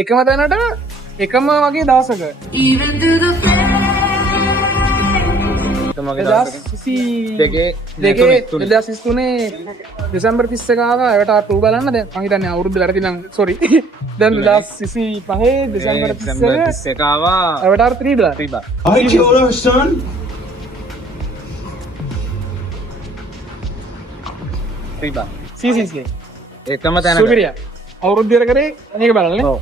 එකම තැනට එකම වගේ දවසක. දෙකේ 2023 දෙසැම්බර් 31 ආවා Avatar 2 බලන්න. දැන් මම හිතන්නේ අවුරුදු වැඩි නම් සෝරි. දැන් 2025 දෙසැම්බර් 31 ආවා Avatar 3 බලන්න. I killed her son. CCC එකම තැනක. සුපිරිය. අවුරුදු දෙක කරේ මේක බලන්න. ඔව්.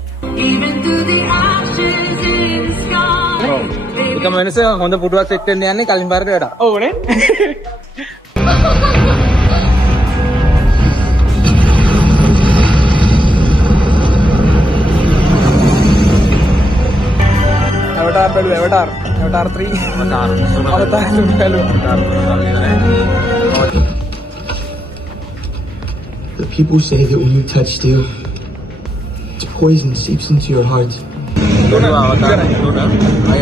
එකම වෙනස හොඳ පුටුවක් සෙට් වෙන්න යන්නේ කලින් පාරට වඩා. ඔව් නේ. Avatar බැලුවා Avatar 3 Avatar බැලුවා. The people say that when you touch steel, its poison seeps into your heart. Avatar 4යි 5යි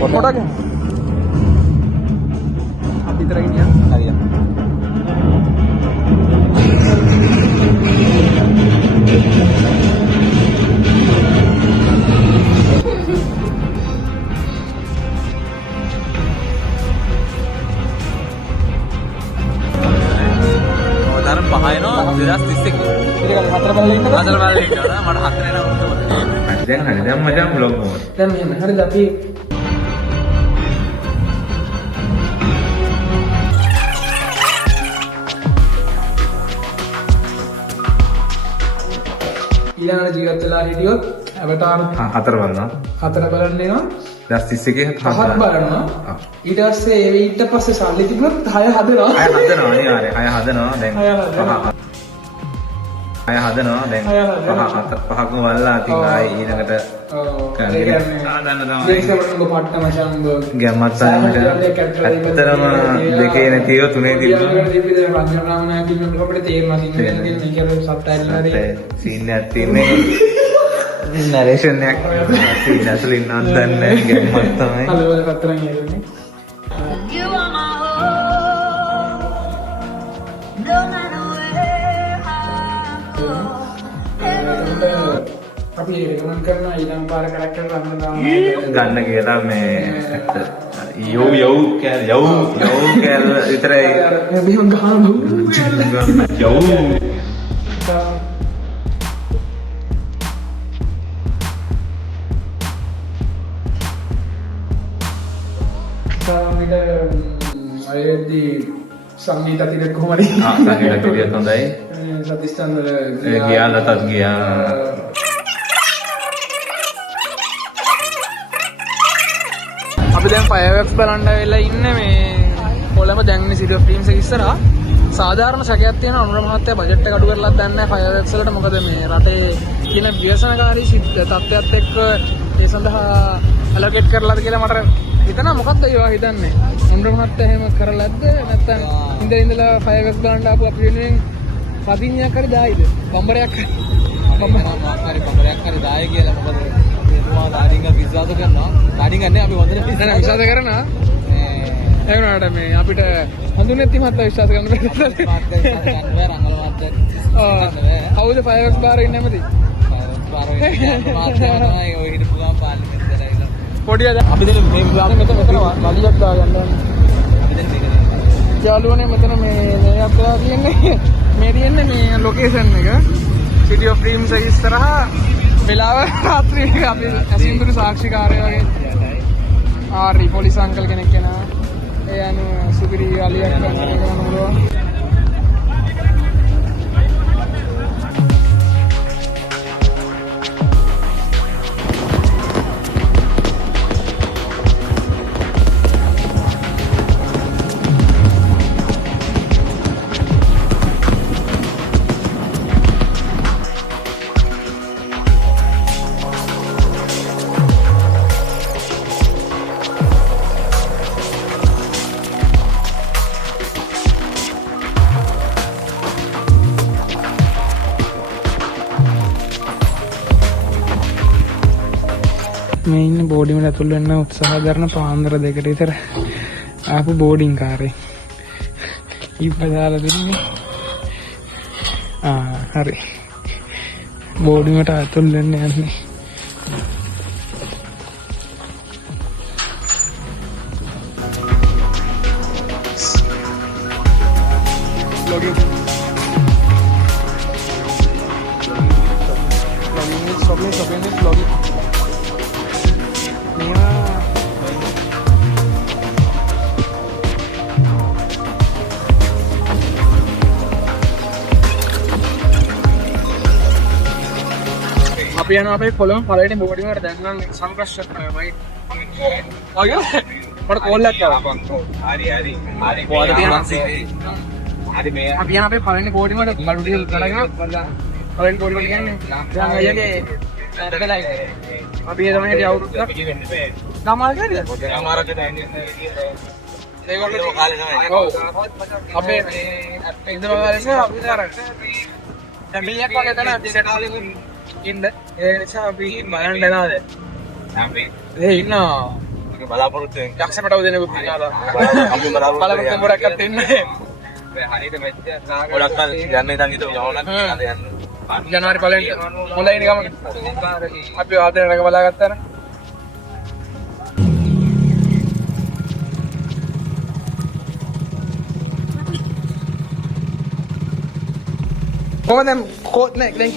පොටක අපි විතර ඉන්නේ හරියට. Avatar 5 નો 2031 ඉතින් හතර බලලා ඉන්නද? හතර බලලා ඉන්නවා මට හතර එනවා. දැන් මචං vlog mode. දැන් මෙහෙම හරිද අපි ඊළඟට ජීවත් වෙලා හිටියොත් Avatar හතර බලනවා. හතර බලන්න එනවා. 2031 පහක් බලනවා. ඊට පස්සේ ඊට පස්සේ සල්ලි තිබුණොත් 6 හදනවා. 6 හදනවා අනිවාර්යයෙන්. 6 හදනවා දැන්. 6 හදනවා දැන්. පහක්ම බලලා ඉතින් ආයේ ඊළඟට ගැම්මත් ඇත්තටම දෙකේ නැතිව තුනේ සීන් එකක් තියෙන්නේ නරේෂන් එකක් සීන් ඇතුළේ ඉන්නවත් දන්නේ නැහැ ගැම්මත් තමයි අපි රෙකමන්ඩ් කරනවා ඊළඟ පාර කැරක්ටර් ගන්න කියලා මේ යව් කෑල්ල විතරයි මෙහෙම ගහනවා අයදී සංගීත අතිරේක කොහමද? සංගීත අතිරේක හොඳයි. සතිස්තන්වල ගියා ලතත් ගියා. අපි දැන් ෆයර්වර්ක්ස් බලන්න වෙලා ඉන්නේ මේ කොළඹ දැන් සිටි ඔෆ් ඩ්‍රීම්ස් එක ඉස්සරහා. සාධාරණ සැකයක් තියෙන අනුර මහත්තයා බජට් එක අඩු කරලා දන්නේ නැහැ ෆයර්වර්ක්ස් වලට. මොකද මේ රටේ තියෙන ව්‍යසනකාරී තත්ත්වයක් එක්ක ඒ සඳහා ඇලොකේට් කරලාද කියලා මට හිතනවා. මොකක්ද ඒවා හිතන්නේ? අනුර මහත්තයා එහෙම කරලාද නැත්නම් ඉඳලා ෆයර්වර්ක්ස් බලන්න ආපු අපි වෙනුවෙන් පදින්නයක් හරි දායිද? බම්බරයක් හරි. බම්බරයක් හරි දායි කියලා මොකද ඒවා ඩාඩින්ග විශ්වාස කරනවා. ඩාඩින්ග නැහැ අපි හොඳට විශ්වාස කරනවා. ඒ වුණාට මේ අපිට හඳුනෙත් මහත්තයා විශ්වාස කරන්න බැහැ. මහත්තයා රංගල මහත්තයා. කවුද ෆයර්වර්ක්ස් බාරේ ඉන්නේ නැමෙති? ෆයර්වර්ක්ස් බාරේ ඉන්නේ මහත්තයා තමයි ඔය හිටපු ගාම පාර්ලිමේන්තුවට ඇවිල්ලා. පොඩි අපි දැන් මේ විලාම මෙතන වලියක් දාගන්න. අපි දැන් මේක යාළුවනේ මෙතන මේ අප්ලා කියන්නේ මේ තියෙන්නේ මේ ලොකේෂන් එක සිටි ඔෆ් ඩ්‍රීම්ස් එක ඉස්සරහා වෙලාව රාත්‍රියේ අපි අසින්දුරු සාක්ෂිකාරය වගේ ආරි පොලිස් අංකල් කෙනෙක් එනවා. ඒ අනුව සුපිරි අලියක් කරන්න පුළුවන්. මේ ඉන්නේ බෝඩින් ඇතුල් වෙන්න උත්සාහ කරන පාන්දර දෙකට විතර ආපු බෝඩින් කාරේ. ඉබ්බ දාලා දෙන්නේ. හරි. බෝඩිමට ඇතුල් වෙන්න යන්නේ. අපි යනවා අපේ පොළොම පළවෙනි බෝඩින් වලට දැන් නම් සංකර්ෂක තමයි. ඔය මට කෝල් එකක් ආවා. හරි. හරි මේ අපි යනවා අපේ පළවෙනි බෝඩින් වලට බඩු ටික ගලගෙන පළවෙනි බෝඩින් වලට කියන්නේ. දැන් අයියගේ ඇත්තටයි. අපි ඒ තමයි අවුරුද්දක් ගමාල් ගියද? ගමාරකට ඒගොල්ලෝ කාලේ තමයි. ඔව්. අපේ ඉන්දරවලස අපි දාරක්. දැන් මීයක් වගේ තමයි සෙට් වලින් ඉන්න ඒ නිසා අපි බලන්න යනවාද? අපි ඉන්නවා. අපි බලාපොරොත්තු වෙන යක්ෂපටව දෙනෙකුත් ඉන්නවා. අපි බලාපොරොත්තු ගොඩක් දෙන්නේ. හරියට මෙච්ච ගොඩක් කල් යන්නේ දැන් හිතුව යවන්නත් යන්න. ජනවාරි 1 හොඳයි නේ ගමන. අපි ආදරේ රැක බලා ගත්තා නේ. කොහොමද දැන්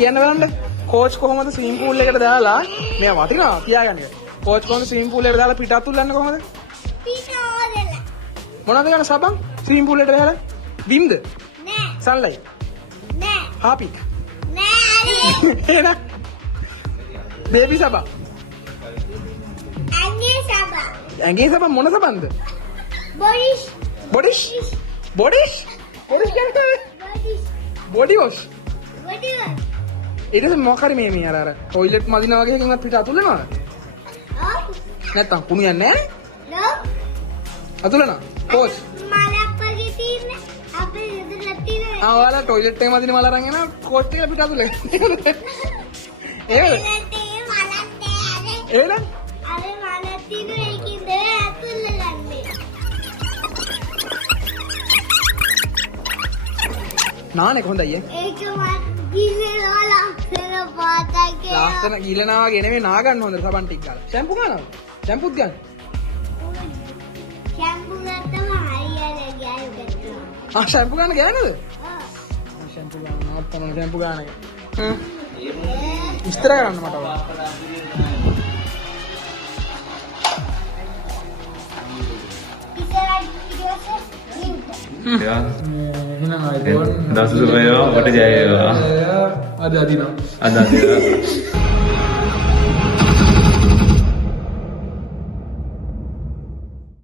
කියන්න බලන්න. කෝච් කොහොමද ස්විමින් pool එකට දාලා මෙයා වටිනවා තියාගන්න. කෝච් කොහොමද ස්විමින් pool එකට දාලා පිටත් උල්ලන්නේ කොහොමද? පිටෝදලා. මොනවද ගන්න සබන් ස්විමින් pool එකට දාලා? විම්ද? නෑ. සන්ලයිට්? නෑ. හාපික්? නෑ. එන. බේබි සබන්? ඇඟේ සබන්. ඇඟේ සබන් මොන සබන්ද? බොඩිෂ්. බොඩිෂ්? බොඩිෂ්? බොඩිෂ් කියන්නේ? බොඩිෂ්. Body wash. Body wash. ඊට පස්සේ මොකක් හරි මේ අර ටොයිලට් මදිනා වගේ එකකින්වත් පිට අතුල්ලනවද? ඔව්. නැත්තම් කුණු යන්නේ නැහැ? නෝ. අතුල්ලනවා. කෝච්. මලක් වගේ තියෙන්නේ. අපේ ඉදලා තියෙන්නේ. ඔයාලා ටොයිලට් එක මදින මල අරන් යනවා කෝච් එක පිට අතුල්ලන. ඒකද? ඒකද? අර මලක් තියෙන්නේ ඒකින්ද අතුල්ලන්නේ. නානේ කොහොඳයි ඒක ලස්සන ගිලනවා වගේ නෙමෙයි නා ගන්න හොඳ සබන් ටික ගාලා. ෂැම්පු ගන්නවද? ෂැම්පුත් ගන්න. ෂැම්පු ගත්තම හරියට ගෑනුගත්තා. ෂැම්පු ගන්න ගෑනද? ඔව්. ෂැම්පු ගන්න නැත්තම් ෂැම්පු ගන්න එක. විස්තර කරන්න මට ඔයා. දස සුබයෝ ඔබට ජය වේවා. අද අදිනවා. අද අදිනවා.